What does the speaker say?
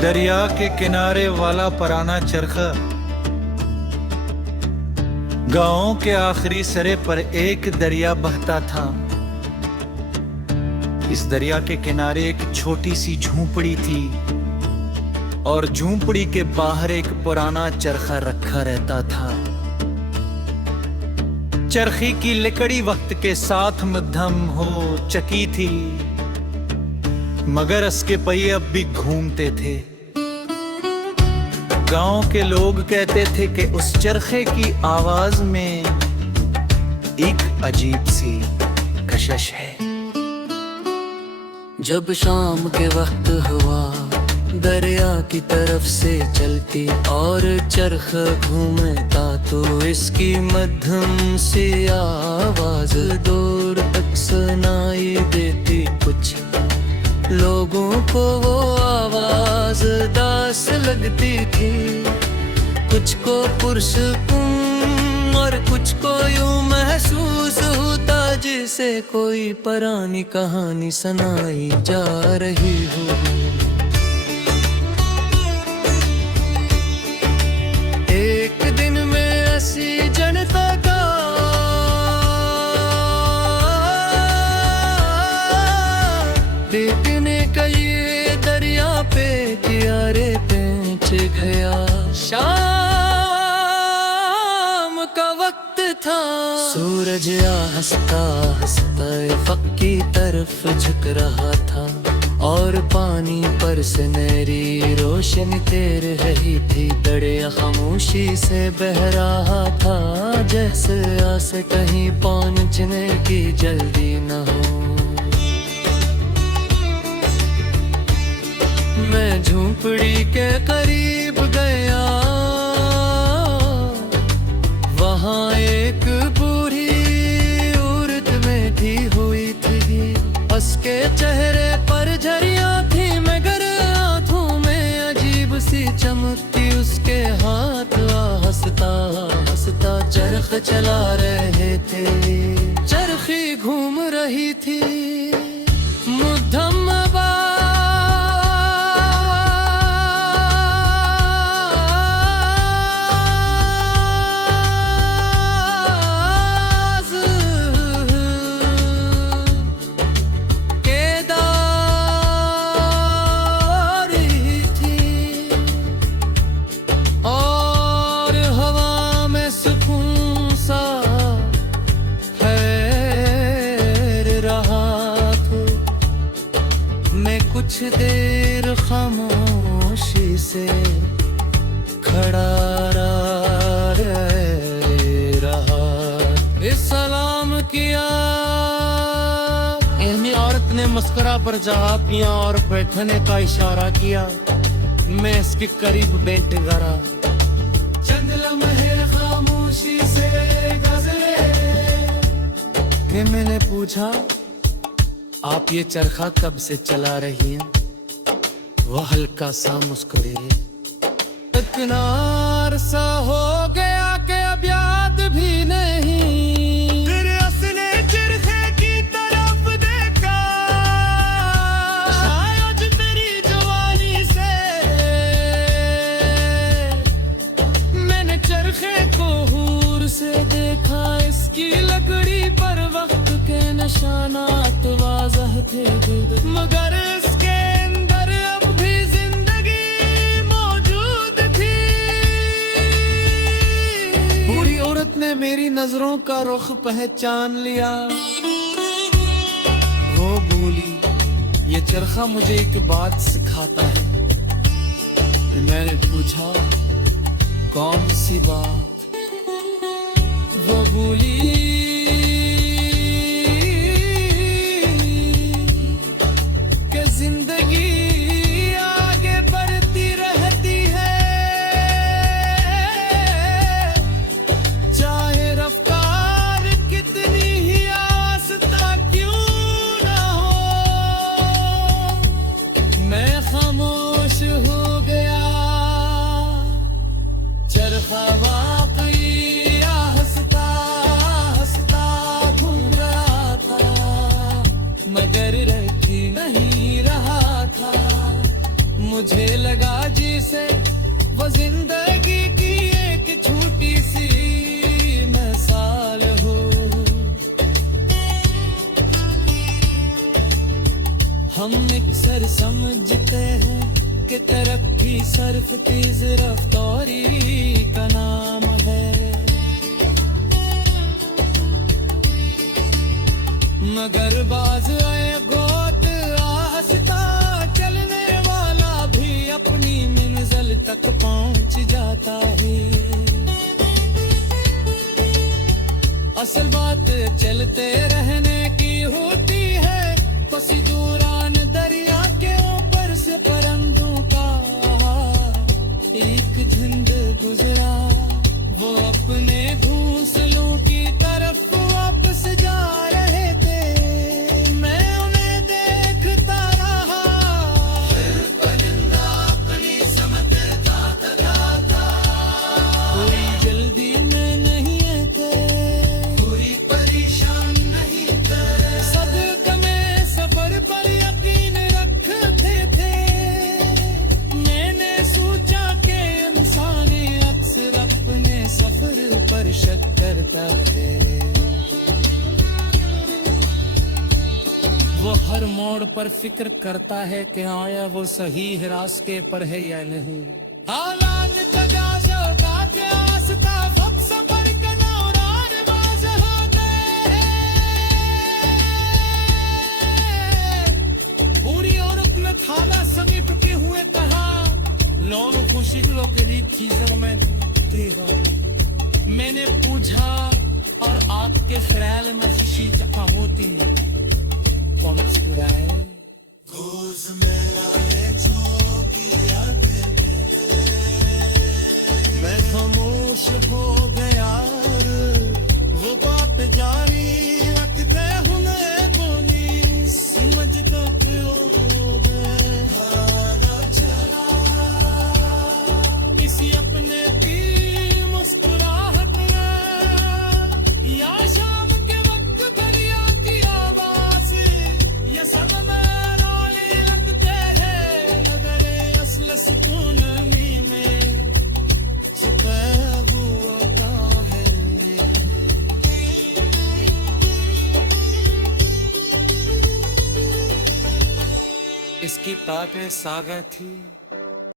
दरिया के किनारे वाला पुराना चरखा, गांव के आखिरी सिरे पर एक दरिया बहता था। इस दरिया के किनारे एक छोटी सी झोंपड़ी थी और झोंपड़ी के बाहर एक पुराना चरखा रखा रहता था। चरखे की लकड़ी वक्त के साथ मध्यम हो चकी थी, मगर उसके पहिए अब भी घूमते थे। गांव के लोग कहते थे कि उस चरखे की आवाज में एक अजीब सी कशिश है। जब शाम के वक्त हुआ दरिया की तरफ से चलती और चरखा घूमता, तो इसकी मध्यम सी आवाज दूर तक सुनाई देती। कुछ लोगों को वो आवाज दास लगती थी, कुछ को पुरसकून और कुछ को यूं महसूस होता जैसे कोई पुरानी कहानी सुनाई जा रही हो। एक दिन में ऐसी जनता का देखने का ये दरिया पे किनारे पहुंच गया। शाम का वक्त था, सूरज हंसता हंसता अफ़क़ की तरफ झुक रहा था और पानी पर सुनहरी रोशनी तैर रही थी। दरिया खामोशी से बह रहा था, जैसे आस कहीं पहुंचने की जल्दी न हो। मैं झोंपड़ी के करीब गया, वहाँ एक बूढ़ी औरत बैठी हुई थी। उसके चेहरे पर झरियाँ थी, मगर आँखों में अजीब सी चमकती। उसके हाथ हंसता हंसता चरख चला रहे थे, चरखी घूम रही थी। मध्यम कुछ देर खामोशी से खड़ा रहा। सलाम किया, एहमी औरत ने मुस्कुरा पर जवाब दिया और बैठने का इशारा किया। मैं इसके करीब बैठ गया। चंद लम्हे खामोशी से गुज़रे। मैंने पूछा, आप ये चरखा कब से चला रही हैं? वो हल्का सा मुस्कुरे। इतना अरसा हो गया कि अब याद भी नहीं। फिर उसने चरखे की तरफ देखा, आज मेरी जवानी से। मैंने चरखे को हूर से देखा, इसकी लकड़ी पर वक्त के निशानात वाज़ह थे, मगर इसके अंदर अब भी जिंदगी मौजूद थी। बूढ़ी औरत ने मेरी नजरों का रुख पहचान लिया। वो बोली, ये चरखा मुझे एक बात सिखाता है। मैंने पूछा, कौन सी बात? वो बोली, खामोश हो गया। चरखा लगा जिसे वो जिंदगी की एक छोटी सी मिसाल हो। हम अक्सर समझते हैं कि तरक्की सिर्फ तेज रफ्तारी का नाम है, मगर बाज आए बहुत आहिस्ता चलने वाला भी अपनी मंजिल तक पहुंच जाता है। असल बात चलते रहने की होती है, पसी दौरान दरिया के ऊपर से परिंदों का एक झुंड गुजरा, वो अपने घोंसलों की तरफ वापस जा रहे थे, मैं उन्हें देखता रहा। परिंदा अपनी समझता था, कोई जल्दी में नहीं थे, कोई परेशान नहीं थे, सब में सफर पर यकीन रखते थे। मैंने सोचा कि इंसान अक्सर अपने सफर पर शक करता है, वो हर मोड़ पर फिक्र करता है कि आया वो सही रास्ते पर है या नहीं। हालात तगाज़ों का के आस्था वक्त सफर का नौरान बाज़ होते हैं। बूढ़ी औरत ने थाला समीप के हुए कहा, लोग खुशी के लिए खींचर में देगा। मैंने पूछा और आपके ख्याल में खुशी जहाँ होती है, वो मुस्कुराए। मैं खामोश हो गया, वो बात जारी रखते हुए बोली, समझ तो क्यों इसी अपने की मुस्कुराहट में, या शाम के वक्त दरिया की आवाज, ये सब में नौले लगते हैं, मगर असल सुकून में छुपा होता है। इसकी ताकें सागा थी,